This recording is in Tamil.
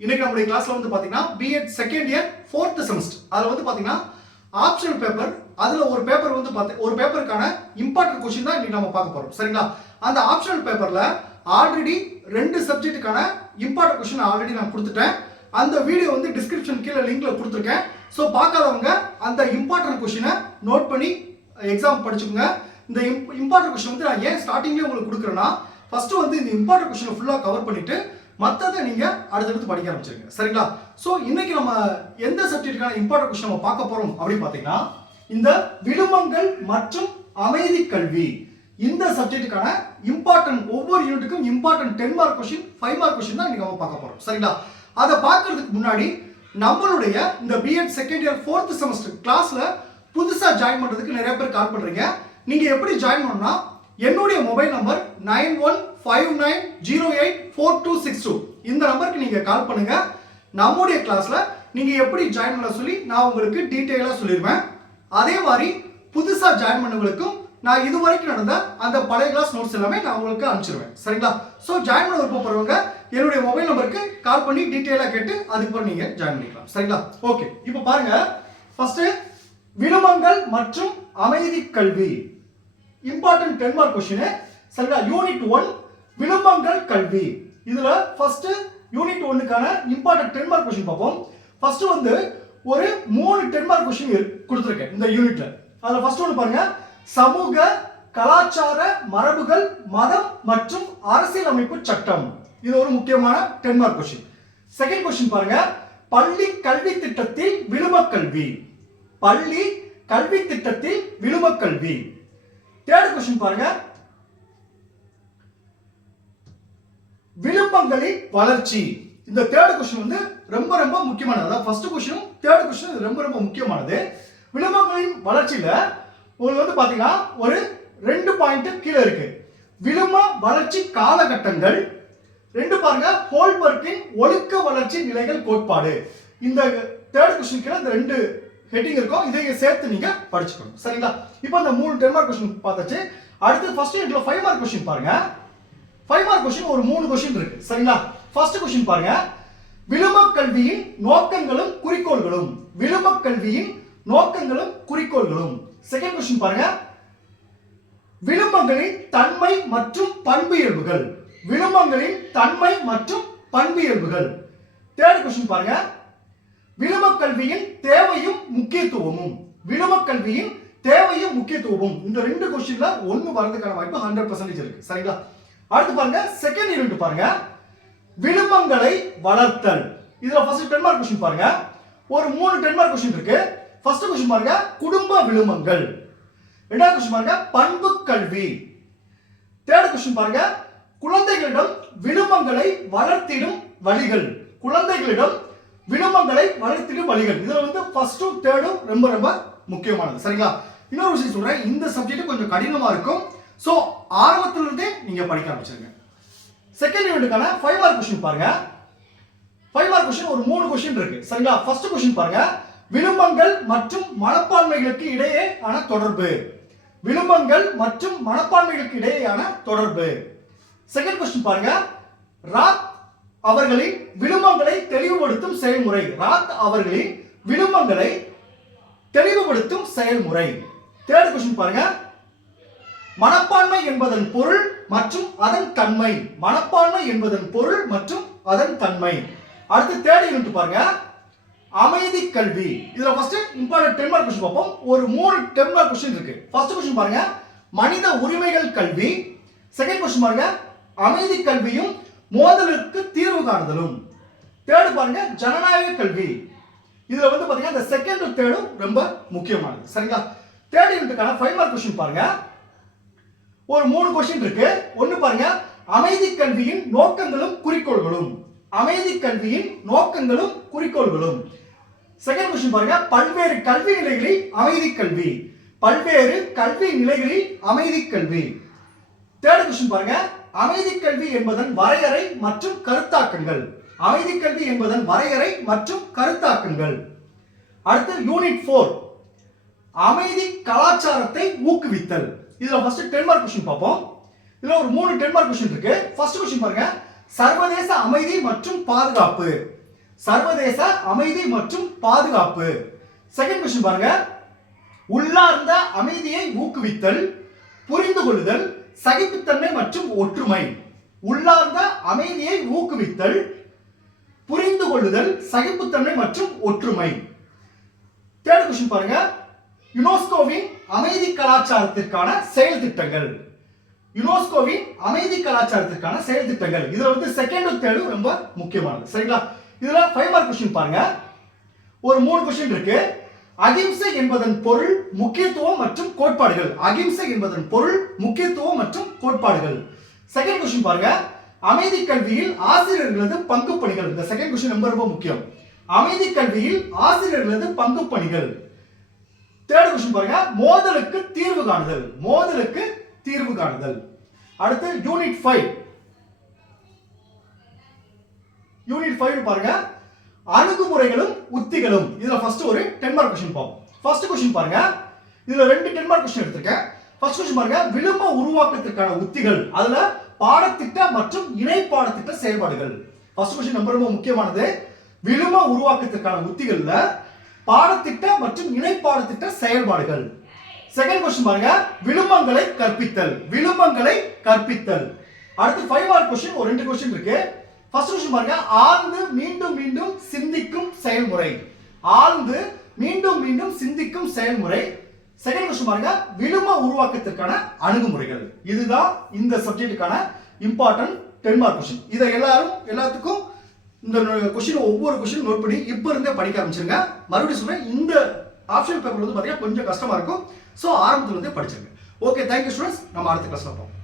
இன்னைக்கு நம்மளுடைய கிளாஸ்ல வந்து பாத்தீங்கன்னா BEd second year 4th semester அதுல வந்து பாத்தீங்கன்னா ஆப்ஷனல் பேப்பர் அதுல ஒரு பேப்பர் வந்து ஒரு பேப்பருக்கான இம்பார்ட்டன்ட் क्वेश्चन தான் இன்னைக்கு நம்ம பார்க்க போறோம் சரிங்களா. அந்த ஆப்ஷனல் பேப்பர்ல ஆல்ரெடி 2 சப்ஜெக்ட்டுக்கான இம்பார்ட்டன்ட் क्वेश्चन ஆல்ரெடி நான் கொடுத்துட்டேன். அந்த வீடியோ வந்து டிஸ்கிரிப்ஷன் கீழ லிங்க்ல கொடுத்திருக்கேன். சோ பார்க்காதவங்க அந்த இம்பார்ட்டன்ட் क्वेश्चन நோட் பண்ணி எக்ஸாம் படிச்சுக்கோங்க. இந்த இம்பார்ட்டன்ட் क्वेश्चन வந்து நான் ஏன் ஸ்டார்டிங்லயே உங்களுக்கு கொடுக்குறேன்னா ஃபர்ஸ்ட் வந்து இந்த இம்பார்ட்டன்ட் क्वेश्चन ஃபுல்லா கவர் பண்ணிட்டு மத்தத நீங்க அடுத்து படிக்க ஆரம்பிச்சிருங்க சரிங்களா. சோ இன்னைக்கு நம்ம எந்த சப்ஜெக்ட்டுக்கான இம்பார்ட்டன்ட் क्वेश्चन நம்ம பார்க்க போறோம் அப்படி பாத்தீங்கன்னா இந்த விழுமங்கள் மற்றும் அமைதி கல்வி இந்த சப்ஜெக்ட்டுக்கான இம்பார்ட்டன்ட் ஒவ்வொரு யூனிட்டுக்கும் important 10 mark question 5 mark question தான் இன்னைக்கு நம்ம பார்க்க போறோம் சரிங்களா. அத பார்க்கிறதுக்கு முன்னாடி நம்மளுடைய இந்த BEd second year 4th semester கிளாஸ்ல புதுசா ஜாயின் பண்றதுக்கு நிறைய பேர் கால் பண்றீங்க. நீங்க எப்படி ஜாயின் பண்ணனும்னா என்னுடைய மொபைல் நம்பர் 9159084262 இந்த நம்பருக்கு நீங்க கால் பண்ணுங்க. நம்முடைய கிளாஸ்ல நீங்க எப்படி ஜாயின் பண்ண சொல்லி நான் உங்களுக்கு டீடைலா சொல்லிடுவேன். அதே மாதிரி புதுசா ஜாயின் பண்ணவங்களுக்கும் நான் இதுவரைக்கும் நடந்த அந்த பழைய கிளாஸ் நோட்ஸ் எல்லாமே நான் உங்களுக்கு அனுப்பிச்சிடுவேன் சரிங்களா. சோ ஜாயின் பண்ண விருப்பப்படுறவங்க என்னுடைய மொபைல் நம்பருக்கு கால் பண்ணி டீடைலா கேட்டு அதுக்கப்புறம் நீங்க ஜாயின் பண்ணிக்கலாம் சரிங்களா. ஓகே இப்போ பாருங்க ஃபர்ஸ்ட் விழுமங்கள் மற்றும் அமைதி கல்வி இம்பார்ட்டன்ட் 10 மார்க் क्वेश्चन சரிங்களா. யூனிட் 1 விழுமங்கள் கல்வி இதுல ஃபர்ஸ்ட் யூனிட் 1க்கான இம்பார்ட்டன்ட் 10 மார்க் क्वेश्चन பாப்போம். ஃபர்ஸ்ட் வந்து ஒரு 3 10 மார்க் क्वेश्चन கொடுத்திருக்கேன் இந்த யூனிட்ல. அதுல ஃபர்ஸ்ட் ஒன்னு பாருங்க சமூக கலாச்சார மரபுகள் மதம் மற்றும் அரசியல் அமைப்பு சட்டம் இது ஒரு முக்கியமான 10 மார்க் क्वेश्चन. செகண்ட் क्वेश्चन பாருங்க பள்ளி கல்வி திட்டத்தில் விழும கல்வி பள்ளி கல்வி திட்டத்தில் விழும கல்வி. தேர்ட் क्वेश्चन பாருங்க விழுமங்களின் வளர்ச்சி இந்த தேர்ட் क्वेश्चन வந்து ரொம்ப ரொம்ப முக்கியமானது. அதாவது ஃபர்ஸ்ட் क्वेश्चन தேர்ட் क्वेश्चन ரொம்ப ரொம்ப முக்கியமானது. விழுமங்களின் வளர்ச்சியில உங்களுக்கு வந்து பாத்தீங்கன்னா ஒரு 2 பாயிண்ட் கீழ இருக்கு. விழும வளர்ச்சி காலகட்டங்கள் 2 பாருங்க ஹோல்பர்க்கின் ஒழுக்க வளர்ச்சி நிலைகள் கோட்பாடு இந்த தேர்ட் क्वेश्चन கீழ இந்த 2 ஹெட்டிங் இருக்கும். இதை சேர்த்து நீங்க படிச்சுக்கணும் சரிங்களா. இப்போ இந்த 3 10 மார்க் क्वेश्चन பார்த்தாச்சு. அடுத்து ஃபர்ஸ்ட் யூனிட்ல 5 மார்க் क्वेश्चन பாருங்க. 5 மார்க் क्वेश्चन ஒரு 3 क्वेश्चन இருக்கு சரிங்களா. ஃபர்ஸ்ட் क्वेश्चन பாருங்க விழும கல்வியின் நோக்கங்களும் குறிக்கோள்களும் விழும கல்வியின் நோக்கங்களும் குறிக்கோள்களும். செகண்ட் क्वेश्चन பாருங்க விழுமங்களின் தன்மை மற்றும் பண்பியல்புகள் விழுமங்களின் தன்மை மற்றும் பண்பியல்புகள். தேர்ட் क्वेश्चन பாருங்க விழும கல்வியின் தேவையும் முக்கியத்துவமும் விழும கல்வியின் தேவையும் முக்கியத்துவமும். இந்த 2 क्वेश्चनல ஒன்னு வரதுக்கான வாய்ப்பு 100% இருக்கு சரிங்களா. அடுத்து பாருங்க செகண்ட் யூனிட் பாருங்க விழுமங்களை வளர்த்தல் இதுல ஃபர்ஸ்ட் 10 மார்க் क्वेश्चन பாருங்க ஒரு 3 10 மார்க் क्वेश्चन இருக்கு. ஃபர்ஸ்ட் क्वेश्चन பாருங்க குடும்ப விழுமங்கள். இரண்டாவது क्वेश्चन பாருங்க பண்பு கல்வி. தேர்ட் क्वेश्चन பாருங்க குழந்தைகளிடம் விழுமங்களை வளர்த்திடும் வழிகள் குழந்தைகளிடம் விழுமங்களை வளர்த்திடும் வழிகள். இதுல வந்து ஃபர்ஸ்டும் தேர்டும் ரொம்ப ரொம்ப முக்கியமானது சரிங்களா. இன்னொரு விஷயம் சொல்றேன் இந்த சப்ஜெக்ட் கொஞ்சம் கடினமா இருக்கும். சோ ஆரம்பத்துல இருந்தே நீங்க படிக்க ஆரம்பிச்சிருங்க. செகண்ட் யூனிட்டுக்கான 5 மார்க் क्वेश्चन பாருங்க. 5 மார்க் क्वेश्चन ஒரு 3 क्वेश्चन இருக்கு சரிங்களா. ஃபர்ஸ்ட் क्वेश्चन பாருங்க விழுமங்கள் மற்றும் மனப்பான்மைகளுக்கு இடையேயான தொடர்பு விழுமங்கள் மற்றும் மனப்பான்மைகளுக்கு இடையேயான தொடர்பு. செகண்ட் क्वेश्चन பாருங்க ராத் அவர்களின் விழுமங்களை தெளிவுபடுத்தும் செயல்முறை ராத் அவர்களின் விழுமங்களை தெளிவுபடுத்தும் செயல்முறை. தேர்ட் क्वेश्चन பாருங்க மனப்பான்மை என்பதன் பொருள் மற்றும் அதன் தன்மை மனப்பான்மை என்பதன் பொருள் மற்றும் அதன் தன்மை. அடுத்து தேர்ட் யூனிட் பாருங்க அமைதி கல்வி இதுல ஃபர்ஸ்ட் இம்பார்ட்டன்ட் 10 மார்க் क्वेश्चन பார்ப்போம். ஒரு 3 10 மார்க் क्वेश्चन இருக்கு. ஃபர்ஸ்ட் क्वेश्चन பாருங்க மனித உரிமைகள் கல்வி. செகண்ட் क्वेश्चन பாருங்க அமைதி கல்வியும் மோதலுக்கு தீர்வு காணுதலும். தேர்ட் பாருங்க ஜனநாயக கல்வி. இதுல வந்து பாத்தீங்கன்னா இந்த செகண்ட் தேர்டும் ரொம்ப முக்கியமானது சரிங்களா. தேர்ட் யூனிட்டுக்கான 5 மார்க் क्वेश्चन பாருங்க ஒரு 3 क्वेश्चन இருக்கு. ஒன்னு பாருங்க அமைதி கல்வியின் நோக்கங்களும் குறிக்கோள்களும் அமைதி கல்வியின் நோக்கங்களும் குறிக்கோள்களும். செகண்ட் क्वेश्चन பாருங்க பல்வேறு கல்வி நிலைகளில் அமைதி கல்வி பல்வேறு கல்வி நிலைகளில் அமைதி கல்வி. தேர்ட் क्वेश्चन பாருங்க அமைதி கல்வி என்பதன் வரையறை மற்றும் கருத்தாக்கங்கள் அமைதி கல்வி என்பதன் வரையறை மற்றும் கருத்தாக்கங்கள். அடுத்து யூனிட் 4 அமைதி கலாச்சாரத்தை ஊக்குவித்தல் இதுல ஃபர்ஸ்ட் 10 மார்க் क्वेश्चन பாப்போம். இதுல ஒரு 3 10 மார்க் क्वेश्चन இருக்கு. ஃபர்ஸ்ட் क्वेश्चन பாருங்க சர்வதேச அமைதி மற்றும் பாதுகாப்பு சர்வதேச அமைதி மற்றும் பாதுகாப்பு. செகண்ட் क्वेश्चन பாருங்க. உள்ளார்ந்த அமைதியை ஊக்குவித்தல், புரிந்து கொள்ளுதல், சகிப்புத்தன்மை மற்றும் ஒற்றுமை. உள்ளார்ந்த அமைதியை ஊக்குவித்தல், புரிந்து கொள்ளுதல், சகிப்புத்தன்மை மற்றும் ஒற்றுமை. தேர்ட் क्वेश्चन பாருங்க. யுனெஸ்கோவின் அமைதி கலாச்சாரத்திற்கான செயல் திட்டங்கள். யுனெஸ்கோவின் அமைதி கலாச்சாரத்திற்கான செயல் திட்டங்கள். இதுல வந்து செகண்ட் தேர்ட் ரொம்ப முக்கியமானது. சரிங்களா? இதுல 5 மார்க் क्वेश्चन பாருங்க. ஒரு 3 क्वेश्चन இருக்கு. அகிம்சை என்பதன் பொருள், முக்கியத்துவம் மற்றும் கோட்பாடுகள். அகிம்சை என்பதன் பொருள், முக்கியத்துவம் மற்றும் கோட்பாடுகள். செகண்ட் क्वेश्चन பாருங்க. அமைதி கல்வியில் ஆசிரியர்களது பங்கு பணிகள். இந்த செகண்ட் क्वेश्चन ரொம்ப முக்கியம். அமைதி கல்வியில் ஆசிரியர்களது பங்கு பணிகள். தேர்ட் क्वेश्चन பாருங்க. மோதலுக்கு தீர்வு காணுதல். மோதலுக்கு தீர்வு காணுதல். அடுத்து யூனிட் 5. யூனிட் 5 பாருங்க. அணுகுமுறைகளும் உத்திகளும். இதுல ஃபர்ஸ்ட் ஒரு 10 மார்க் क्वेश्चन பாப்போம். ஃபர்ஸ்ட் क्वेश्चन பாருங்க. இதுல ரெண்டு 10 மார்க் क्वेश्चन எடுத்துக்கேன். ஃபர்ஸ்ட் क्वेश्चन பாருங்க. விளிம்ப உருவாக்கத்திற்கான உத்திகள். அதுல பாடத்திட்ட மற்றும் இணை பாடத்திட்ட செயல்பாடுகள். ஃபர்ஸ்ட் क्वेश्चन ரொம்ப முக்கியமானது. விளிம்ப உருவாக்கத்திற்கான உத்திகள்ல பாடத்திட்ட மற்றும் இணை பாடத்திட்ட செயல்பாடுகள். செகண்ட் क्वेश्चन பாருங்க. விளிம்பங்களை கற்பித்தல். விளிம்பங்களை கற்பித்தல். அடுத்து 5 மார்க் क्वेश्चन ஒரு ரெண்டு क्वेश्चन இருக்கு. ஃபர்ஸ்ட் क्वेश्चन பாருங்க. ஆழ்ந்து மீண்டும் மீண்டும் சிந்திக்கும் செயல்முறை. ஆழ்ந்து மீண்டும் மீண்டும் சிந்திக்கும் செயல்முறை. செகண்ட் क्वेश्चन பாருங்க. விளிம்ப உருவாக்கத்திற்கான அணுகுமுறைகள். இதுதான் இந்த சப்ஜெக்ட்டுக்கான இம்பார்ட்டன்ட் 10 மார்க் क्वेश्चन. இதை எல்லாத்துக்கும் இந்த क्वेश्चन ஒவ்வொரு क्वेश्चन நோட் பண்ணி இப்ப இருந்தே படிக்க ஆரம்பிச்சிருங்க. மறுபடியும் சொல்றேன், இந்த ஆப்ஷனல் பேப்பர் வந்து பாத்தீங்கன்னா கொஞ்சம் கஷ்டமா இருக்கும். சோ ஆரம்பத்துல இருந்தே படிச்சிருங்க. Okay, thank you students. நம்ம அடுத்த கிளாஸ்ல பார்ப்போம்.